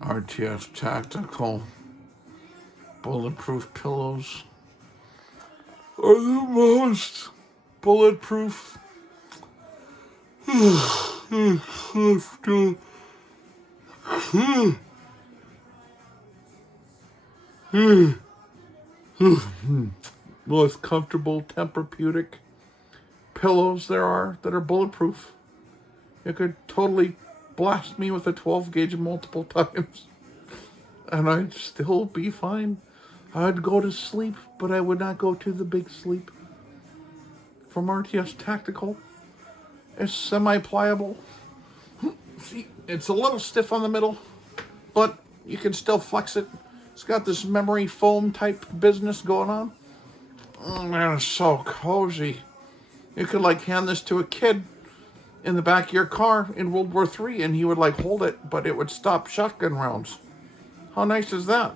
RTS Tactical Bulletproof pillows are the most bulletproof, most comfortable Tempur-Pedic pillows there are that are bulletproof. It could totally blast me with a 12 gauge multiple times and I'd still be fine. I'd go to sleep, but I would not go to the big sleep. From RTS Tactical, it's semi-pliable. See, it's a little stiff on the middle, but you can still flex it. It's got this memory foam type business going on. Oh man, it's so cozy. You could like hand this to a kid in the back of your car in World War III and he would like hold it, but it would stop shotgun rounds. How nice is that?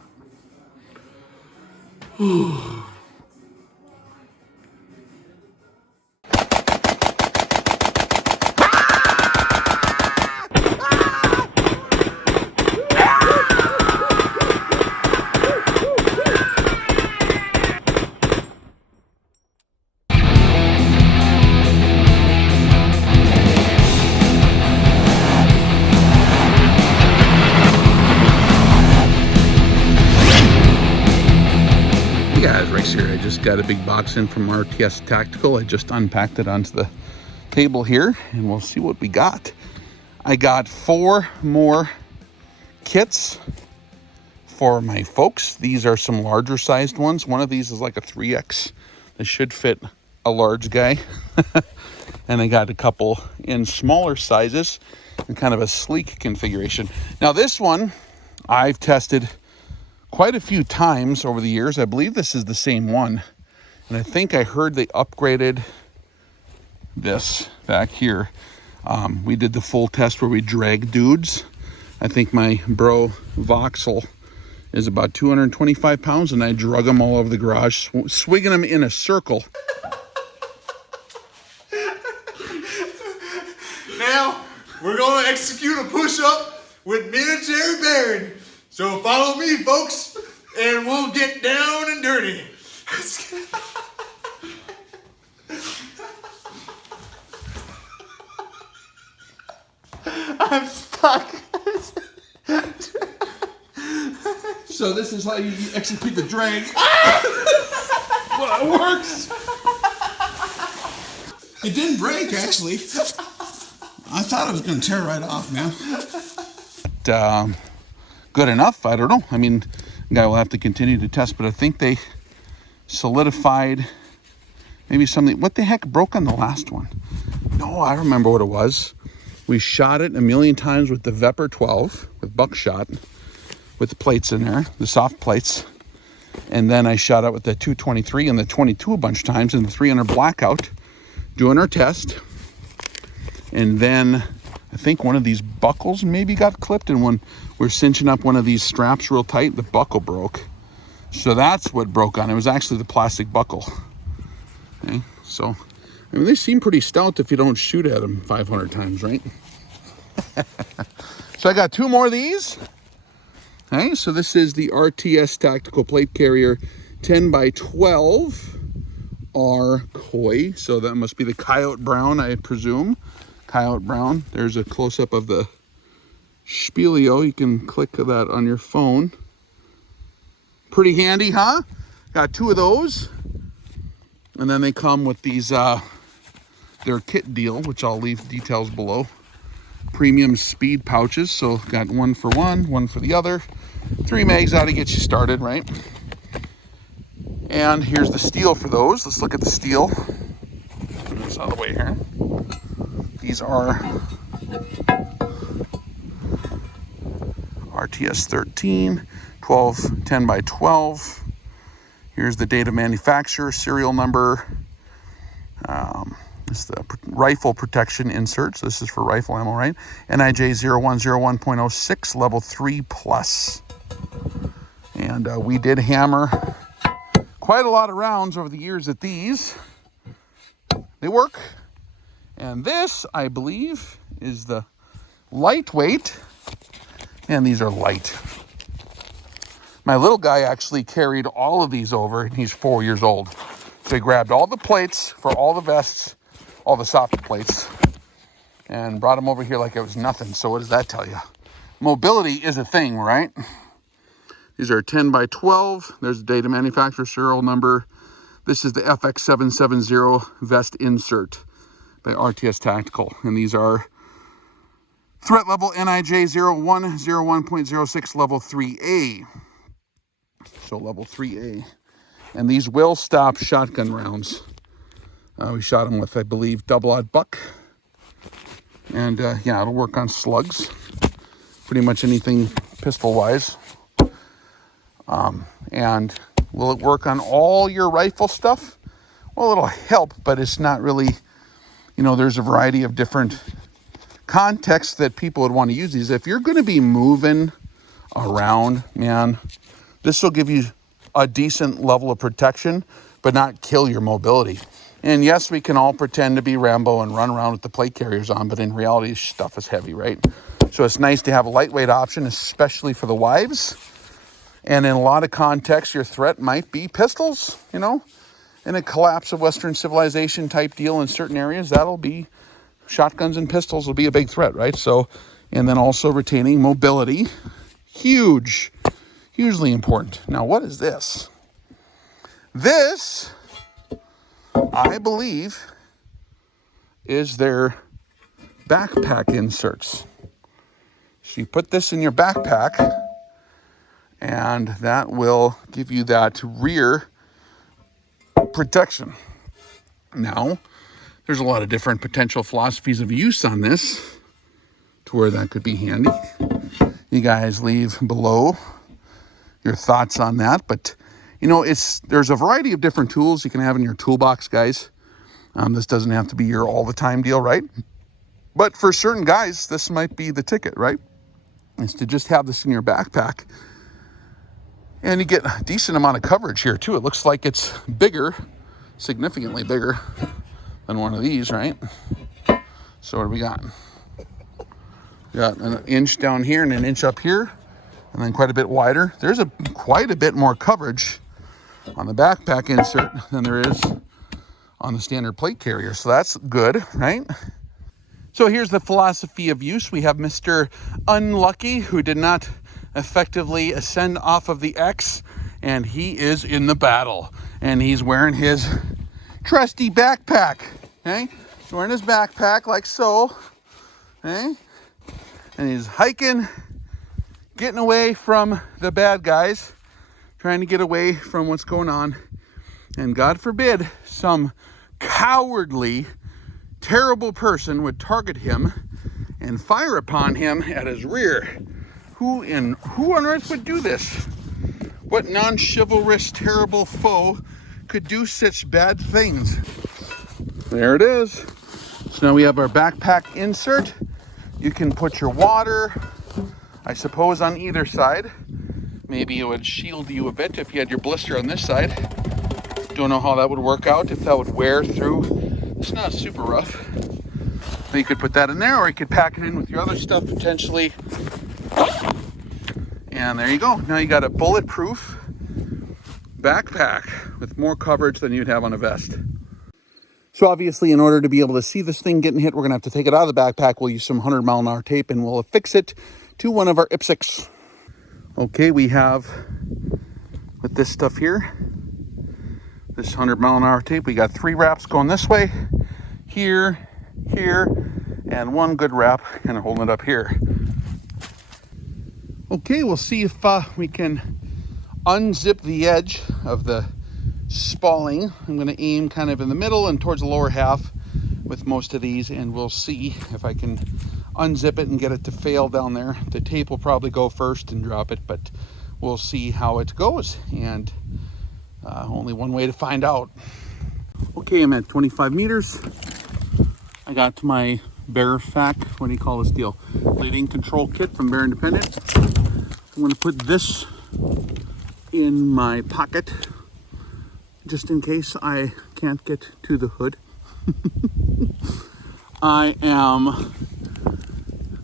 Hey guys, Rex here. I just got a big box in from RTS Tactical. I just unpacked it onto the table here and we'll see what we got. I got 4 more kits for my folks. These are some larger sized ones. One of these is like a 3X. This should fit a large guy. And I got a couple in smaller sizes and kind of a sleek configuration. Now this one I've tested quite a few times over the years. I believe this is the same one. And I think I heard they upgraded this back here. We did the full test where we drag dudes. I think my bro Voxel is about 225 pounds and I drug him all over the garage, swigging him in a circle. Now, we're going to execute a push-up with military bearing. So follow me, folks, and we'll get down and dirty. I'm stuck. So this is how you execute the drag. Well, it works. It didn't break, actually. I thought it was going to tear right off, man. Good enough? I don't know. I mean, the guy will have to continue to test, but I think they solidified maybe something. What the heck broke on the last one? No, I remember what it was. We shot it a million times with the Vepr 12 with buckshot with the plates in there, the soft plates. And then I shot it with the 223 and the 22 a bunch of times and the 300 blackout doing our test. And then I think one of these buckles maybe got clipped, and when we're cinching up one of these straps real tight, the buckle broke. So that's what broke on it. It was actually the plastic buckle. Okay, so I mean, they seem pretty stout if you don't shoot at them 500 times, right? So I got 2 more of these. Okay, so this is the RTS Tactical Plate Carrier 10x12 R Koi. So that must be the coyote brown, I presume. Coyote brown. There's a close-up of the Spielio. You can click that on your phone. Pretty handy, huh? Got 2 of those. And then they come with these, their kit deal, which I'll leave details below. Premium speed pouches. So got 1 for one for the other. 3 mags out to get you started, right? And here's the steel for those. Let's look at the steel. Move this out of the way here. These are RTS 13, 12, 10x12. Here's the date of manufacturer, serial number. This is the rifle protection inserts. This is for rifle ammo, right? NIJ 0101.06, level 3+. And we did hammer quite a lot of rounds over the years at these. They work. And this, I believe, is the lightweight And these are light. My little guy actually carried all of these over, and he's 4 years old. So he grabbed all the plates for all the vests, all the soft plates, and brought them over here like it was nothing. So what does that tell you? Mobility is a thing, right? These are 10 by 12. There's the data manufacturer serial number. This is the FX770 vest insert by RTS Tactical. And these are threat level NIJ 0101.06 level 3A. So level 3A. And these will stop shotgun rounds. We shot them with, I believe, double-aught buck. And yeah, it'll work on slugs. Pretty much anything pistol-wise. And will it work on all your rifle stuff? Well, it'll help, but it's not really, you know, there's a variety of different contexts that people would want to use these. If you're going to be moving around, man, this will give you a decent level of protection, but not kill your mobility. And yes, we can all pretend to be Rambo and run around with the plate carriers on, but in reality, stuff is heavy, right? So it's nice to have a lightweight option, especially for the wives. And in a lot of contexts, your threat might be pistols, you know? In a collapse of Western civilization type deal in certain areas, that'll be shotguns and pistols will be a big threat, right? So, and then also retaining mobility, huge, hugely important. Now, what is this? This, I believe, is their backpack inserts. So you put this in your backpack, and that will give you that rear protection. Now, there's a lot of different potential philosophies of use on this to where that could be handy. You guys leave below your thoughts on that. But, you know, there's a variety of different tools you can have in your toolbox, guys. This doesn't have to be your all-the-time deal, right? But for certain guys, this might be the ticket, right? Is to just have this in your backpack. And you get a decent amount of coverage here, too. It looks like it's bigger, significantly bigger than one of these, right? So what do we got? We got an inch down here and an inch up here, and then quite a bit wider. There's quite a bit more coverage on the backpack insert than there is on the standard plate carrier. So that's good, right? So here's the philosophy of use. We have Mr. Unlucky, who did not effectively ascend off of the X, and he is in the battle. And he's wearing his trusty backpack, okay? He's wearing his backpack like so, okay? And he's hiking, getting away from the bad guys, trying to get away from what's going on. And God forbid some cowardly, terrible person would target him and fire upon him at his rear. Who on earth would do this? What non-chivalrous, terrible foe could do such bad things? There it is. So now we have our backpack insert. You can put your water, I suppose, on either side. Maybe it would shield you a bit if you had your blister on this side. Don't know how that would work out, if that would wear through. It's not super rough. But you could put that in there, or you could pack it in with your other stuff potentially. And there you go. Now you got a bulletproof backpack with more coverage than you'd have on a vest. So obviously, in order to be able to see this thing getting hit, we're going to have to take it out of the backpack. We'll use some 100-mile-an-hour tape, and we'll affix it to one of our IPSCs. Okay, we have, with this stuff here, this 100-mile-an-hour tape, we got 3 wraps going this way, here, and 1 good wrap kind of holding it up here. Okay, we'll see if we can unzip the edge of the spalling. I'm going to aim kind of in the middle and towards the lower half with most of these, and we'll see if I can unzip it and get it to fail down there. The tape will probably go first and drop it, but we'll see how it goes, and only one way to find out. Okay, I'm at 25 meters. I got my Bearfac, what do you call this deal? Bleeding control kit from Bear Independent. I'm going to put this in my pocket just in case I can't get to the hood. I am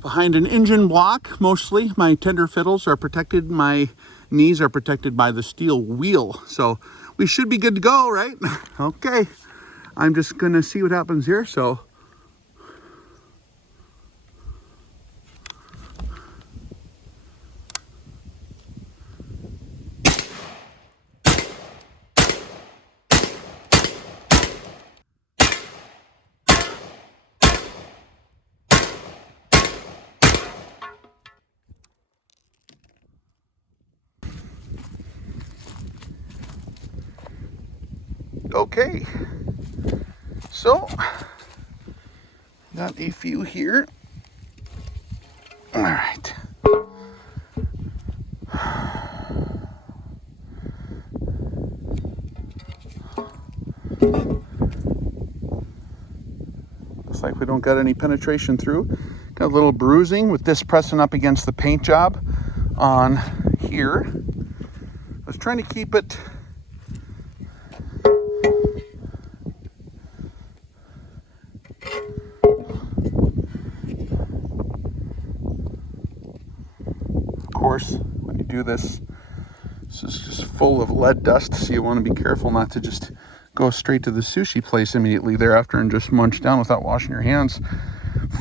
behind an engine block. Mostly my tender fiddles are protected. My knees are protected by the steel wheel. So we should be good to go, right? Okay. I'm just gonna see what happens here. So okay, so got a few here. All right. Looks like we don't got any penetration through. Got a little bruising with this pressing up against the paint job on here. I was trying to keep it when you do this. This is just full of lead dust, so you want to be careful not to just go straight to the sushi place immediately thereafter and just munch down without washing your hands.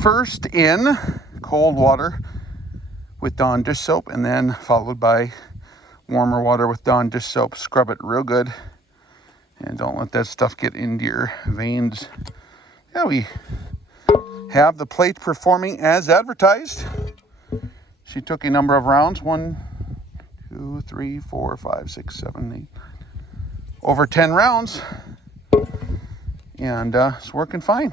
First in cold water with Dawn dish soap, and then followed by warmer water with Dawn dish soap. Scrub it real good and don't let that stuff get into your veins. Yeah, we have the plate performing as advertised. She took a number of rounds, 1, 2, 3, 4, 5, 6, 7, 8, over 10 rounds, and it's working fine.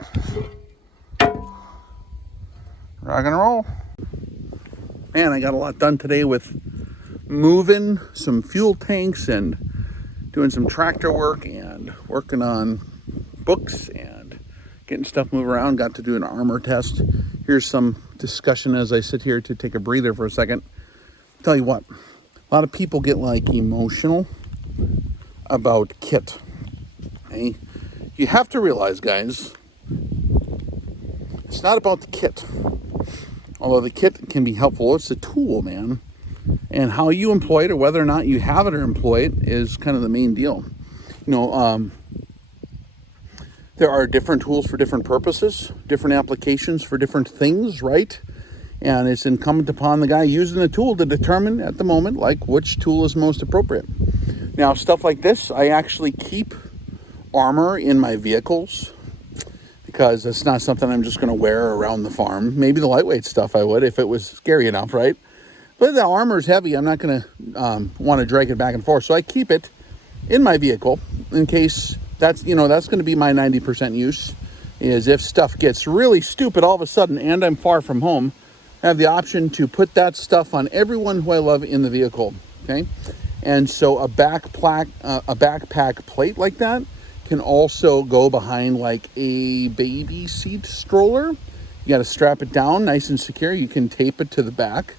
Rock and roll. Man, I got a lot done today with moving some fuel tanks and doing some tractor work and working on books and getting stuff moved around. Got to do an armor test. Here's some discussion as I sit here to take a breather for a second. Tell you what, a lot of people get like emotional about kit. Okay? You have to realize, guys, it's not about the kit. Although the kit can be helpful, it's a tool, man. And how you employ it, or whether or not you have it or employ it, is kind of the main deal. You know, there are different tools for different purposes, different applications for different things, right? And it's incumbent upon the guy using the tool to determine at the moment, like, which tool is most appropriate. Now, stuff like this, I actually keep armor in my vehicles because it's not something I'm just going to wear around the farm. Maybe the lightweight stuff I would if it was scary enough, right? But the armor is heavy. I'm not going to want to drag it back and forth. So I keep it in my vehicle in case that's going to be my 90% use, is if stuff gets really stupid all of a sudden and I'm far from home, I have the option to put that stuff on everyone who I love in the vehicle, okay? And so a backpack plate like that can also go behind like a baby seat stroller. You got to strap it down nice and secure. You can tape it to the back.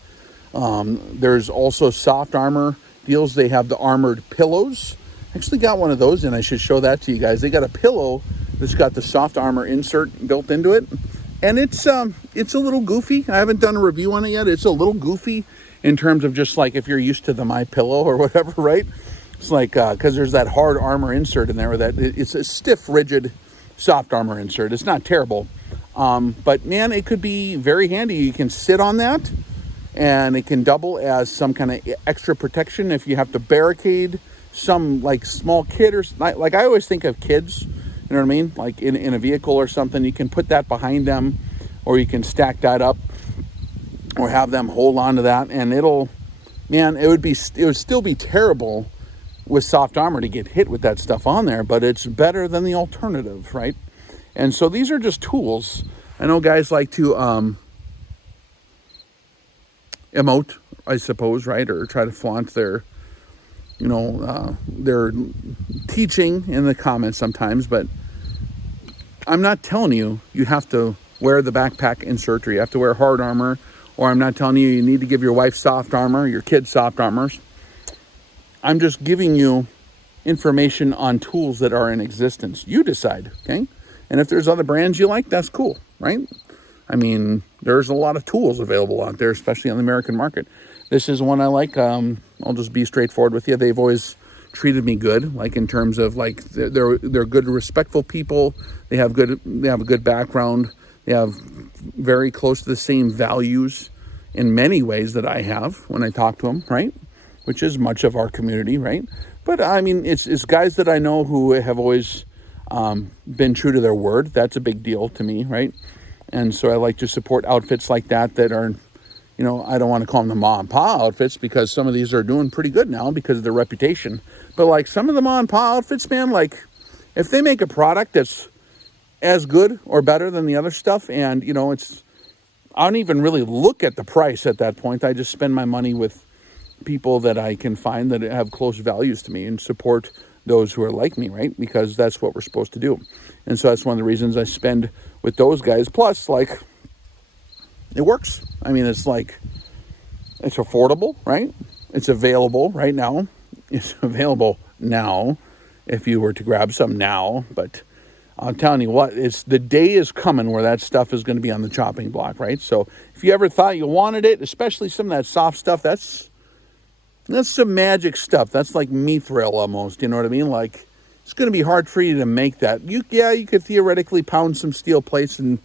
There's also soft armor deals. They have the armored pillows. Actually got one of those, and I should show that to you guys. They got a pillow that's got the soft armor insert built into it, and it's a little goofy. I haven't done a review on it yet. It's a little goofy in terms of just like if you're used to the My Pillow or whatever, right? It's like because there's that hard armor insert in there, that it's a stiff, rigid, soft armor insert. It's not terrible, but man, it could be very handy. You can sit on that, and it can double as some kind of extra protection if you have to barricade some like small kid, or like I always think of kids, you know what I mean? Like in a vehicle or something, you can put that behind them, or you can stack that up, or have them hold on to that, and it would still be terrible with soft armor to get hit with that stuff on there, but it's better than the alternative, right? And so these are just tools. I know guys like to emote, I suppose, right? Or try to flaunt their teaching in the comments sometimes, but I'm not telling you have to wear the backpack insert, or you have to wear hard armor, or I'm not telling you need to give your wife soft armor, your kids soft armors. I'm just giving you information on tools that are in existence. You decide, okay? And if there's other brands you like, that's cool, right? I mean, there's a lot of tools available out there, especially on the American market. This is one I like. I'll just be straightforward with you. They've always treated me good, like in terms of like they're good, respectful people. They have a good background. They have very close to the same values in many ways that I have when I talk to them, right? Which is much of our community, right? But I mean, it's guys that I know who have always been true to their word. That's a big deal to me, right? And so I like to support outfits like that are, you know, I don't want to call them the ma and pa outfits, because some of these are doing pretty good now because of their reputation. But like some of the ma and pa outfits, man, like if they make a product that's as good or better than the other stuff, and you know, I don't even really look at the price at that point. I just spend my money with people that I can find that have close values to me and support those who are like me, right? Because that's what we're supposed to do. And so that's one of the reasons I spend with those guys. Plus, like, it works. I mean, it's like, it's affordable, right? It's available right now. It's available now if you were to grab some now. But I'm telling you what, the day is coming where that stuff is going to be on the chopping block, right? So if you ever thought you wanted it, especially some of that soft stuff, that's some magic stuff. That's like mithril almost, you know what I mean? Like, it's going to be hard for you to make that. You could theoretically pound some steel plates and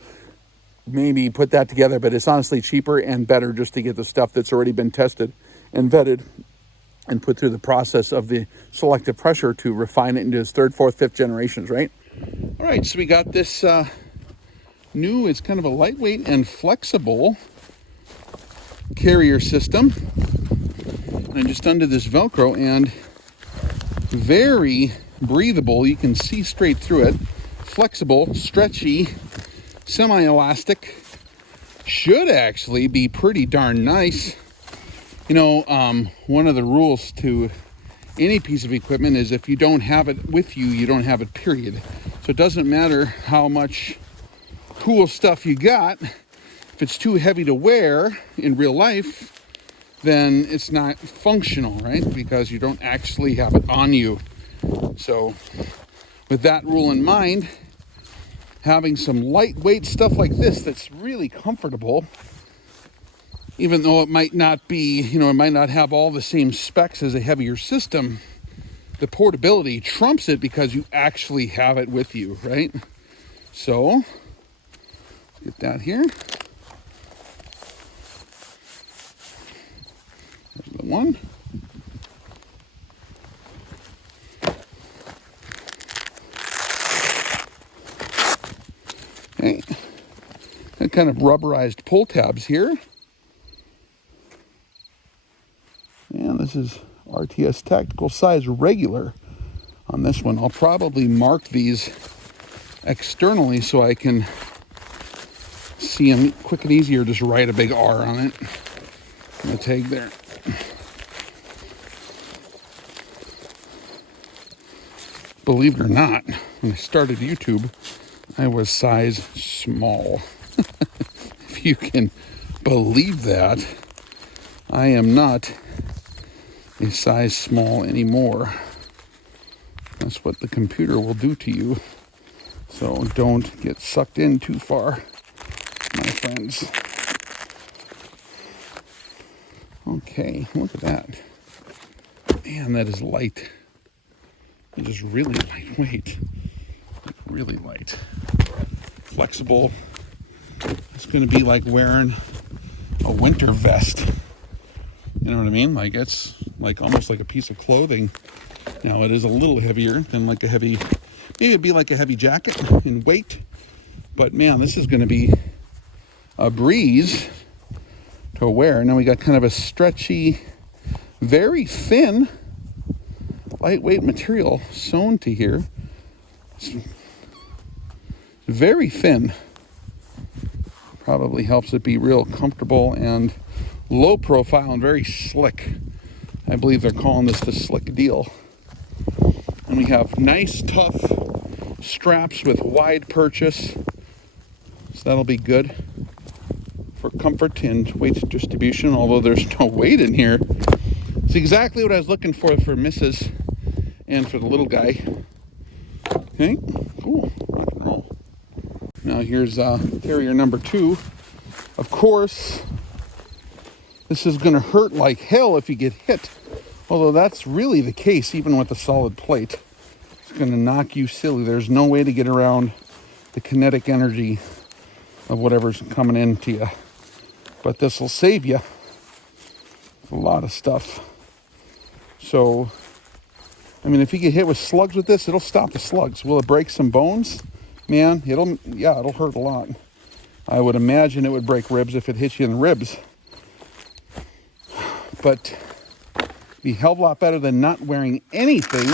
maybe put that together, but it's honestly cheaper and better just to get the stuff that's already been tested and vetted and put through the process of the selective pressure to refine it into its third, fourth, fifth generations, right? All right, so we got this new, it's kind of a lightweight and flexible carrier system. And just under this Velcro, and very breathable. You can see straight through it. Flexible, stretchy, semi-elastic. Should actually be pretty darn nice. You know, one of the rules to any piece of equipment is if you don't have it with you, you don't have it, period. So it doesn't matter how much cool stuff you got. If it's too heavy to wear in real life, then it's not functional, right? Because you don't actually have it on you. So with that rule in mind, having some lightweight stuff like this that's really comfortable, even though it might not be, you know, it might not have all the same specs as a heavier system, the portability trumps it because you actually have it with you, right? So get that here. There's the one. Okay. And kind of rubberized pull tabs here. And this is RTS Tactical size regular on this one. I'll probably mark these externally so I can see them quick and easy, or just write a big R on it. On the tag there. Believe it or not, when I started YouTube, I was size small. If you can believe that, I am not a size small anymore. That's what the computer will do to you. So don't get sucked in too far, my friends. Okay, look at that. Man, that is light. It is really lightweight. Really light. Flexible. It's going to be like wearing a winter vest. You know what I mean? Like, it's like almost like a piece of clothing. Now, it is a little heavier than like a heavy, maybe it'd be like a heavy jacket in weight. But man, this is going to be a breeze to wear. Now we got kind of a stretchy, very thin, lightweight material sewn to here. It's very thin. Probably helps it be real comfortable and low profile and very slick. I believe they're calling this the slick deal. And we have nice, tough straps with wide purchase. So that'll be good for comfort and weight distribution, although there's no weight in here. It's exactly what I was looking for Mrs. and for the little guy. Okay, cool, rock and roll. Now here's carrier number 2. Of course, this is going to hurt like hell if you get hit. Although that's really the case, even with a solid plate. It's going to knock you silly. There's no way to get around the kinetic energy of whatever's coming into you. But this will save you a lot of stuff. So, I mean, if you get hit with slugs with this, it'll stop the slugs. Will it break some bones? Man, it'll hurt a lot. I would imagine it would break ribs if it hits you in the ribs. But be a hell of a lot better than not wearing anything,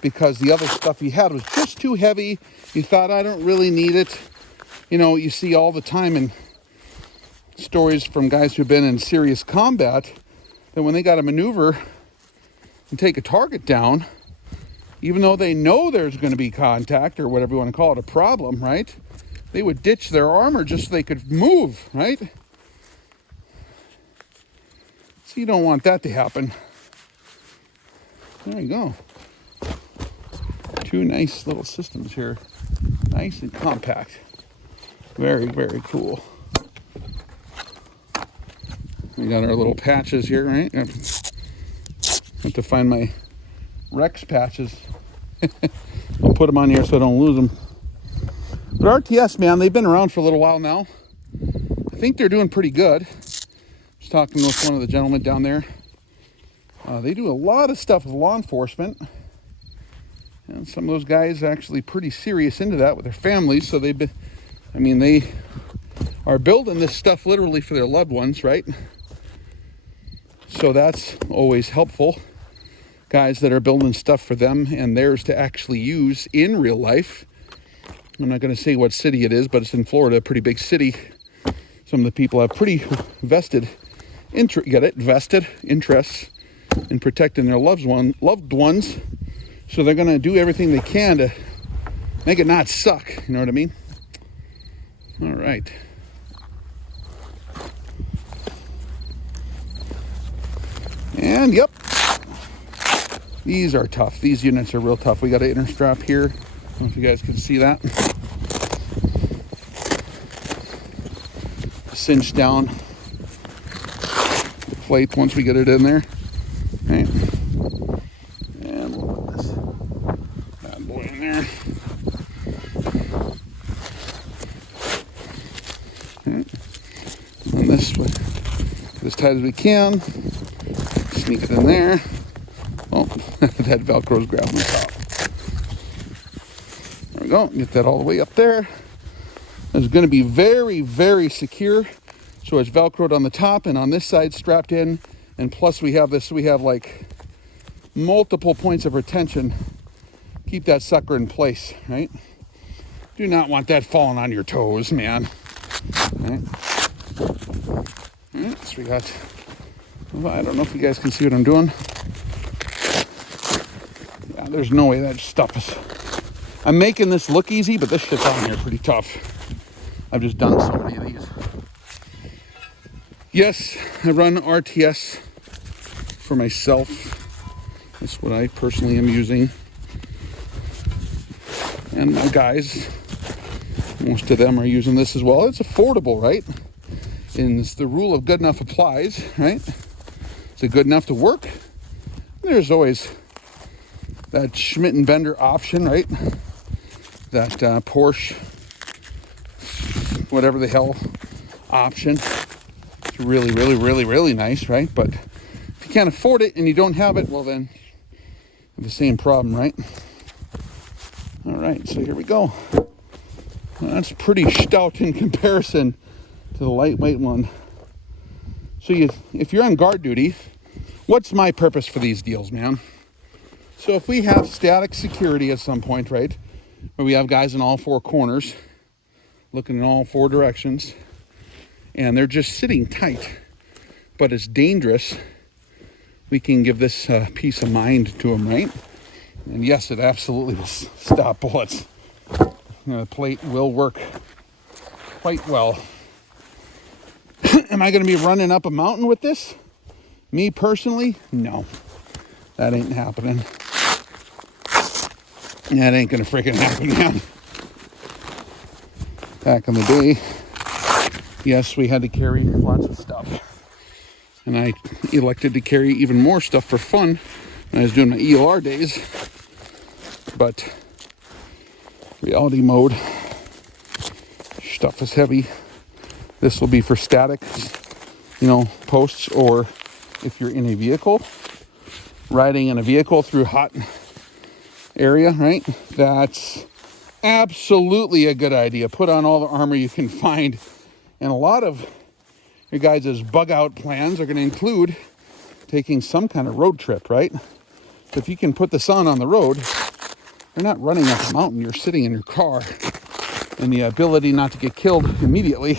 because the other stuff you had was just too heavy. You thought, I don't really need it. You know, you see all the time in stories from guys who've been in serious combat that when they got to maneuver and take a target down, even though they know there's going to be contact or whatever you want to call it, a problem, right? They would ditch their armor just so they could move, right? So you don't want that to happen. There you go. Two nice little systems here. Nice and compact. Very, very cool. We got our little patches here, right? I have to find my Rex patches. I'll put them on here so I don't lose them. But RTS, man, they've been around for a little while now. I think they're doing pretty good. I was talking with one of the gentlemen down there. They do a lot of stuff with law enforcement. And some of those guys are actually pretty serious into that with their families. So they are building this stuff literally for their loved ones, right? So that's always helpful. Guys that are building stuff for them and theirs to actually use in real life. I'm not going to say what city it is, but it's in Florida, a pretty big city. Some of the people have pretty vested interests in protecting their loved ones. So they're going to do everything they can to make it not suck. You know what I mean? All right. And yep, these are tough. These units are real tough. We got an inner strap here. I don't know if you guys can see that. Cinch down the plate once we get it in there. Okay. And we'll put this bad boy in there. Okay. And this way, get as tight as we can. Sneak it in there. Oh, that Velcro's grabbing the top. There we go. Get that all the way up there. It's going to be very, very secure. So it's Velcroed on the top and on this side strapped in. And plus we have this, we have like multiple points of retention. Keep that sucker in place, right? Do not want that falling on your toes, man. All right. All right, so we got, well, I don't know if you guys can see what I'm doing. Yeah, there's no way that stuff is, I'm making this look easy, but this shit's on here pretty tough. I've just done so many of these. Yes, I run RTS for myself. That's what I personally am using. And my guys, most of them are using this as well. It's affordable, right? And it's the rule of good enough applies, right? Is it good enough to work? There's always that Schmidt and Bender option, right? That Porsche, whatever the hell option. It's really, really, really, really nice, right? But if you can't afford it and you don't have it, well then, you have the same problem, right? All right, so here we go. Well, that's pretty stout in comparison to the lightweight one. So if you're on guard duty, what's my purpose for these deals, man? So if we have static security at some point, right, where we have guys in all four corners, looking in all four directions, and they're just sitting tight, but it's dangerous, we can give this peace of mind to them, right? And yes, it absolutely will stop bullets. The plate will work quite well. Am I going to be running up a mountain with this? Me personally? No. That ain't happening. That ain't going to freaking happen, man. Back in the day, yes, we had to carry lots of stuff. And I elected to carry even more stuff for fun when I was doing my ELR days. But reality mode, stuff is heavy. This will be for static, you know, posts, or if you're in a vehicle, riding in a vehicle through hot area, right? That's absolutely a good idea. Put on all the armor you can find. And a lot of your guys' bug out plans are going to include taking some kind of road trip, right? So if you can put this on the road, you're not running up a mountain, you're sitting in your car. And the ability not to get killed immediately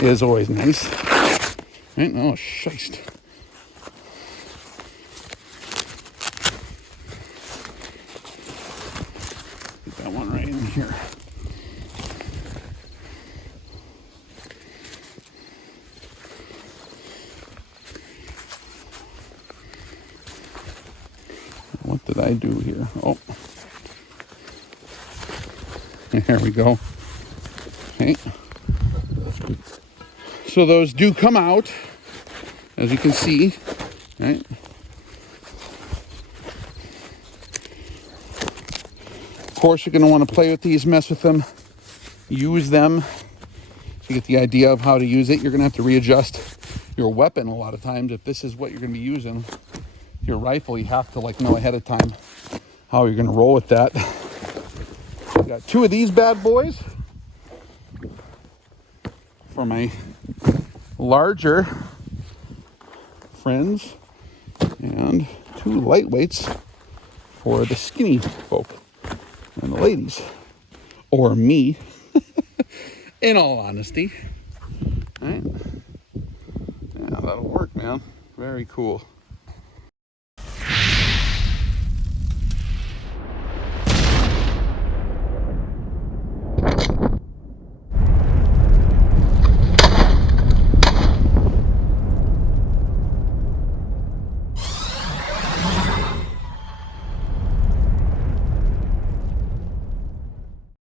is always nice. Right? Oh, shiced. Get that one right in here. What did I do here? Oh. There we go. Okay. So those do come out, as you can see, right? Of course, you're going to want to play with these, mess with them, use them to get the idea of how to use it. You're going to have to readjust your weapon a lot of times. If this is what you're going to be using, your rifle, you have to like know ahead of time how you're going to roll with that. Got two of these bad boys for my larger friends and two lightweights for the skinny folk and the ladies, or me, in all honesty. All right. Yeah, that'll work, man. Very cool.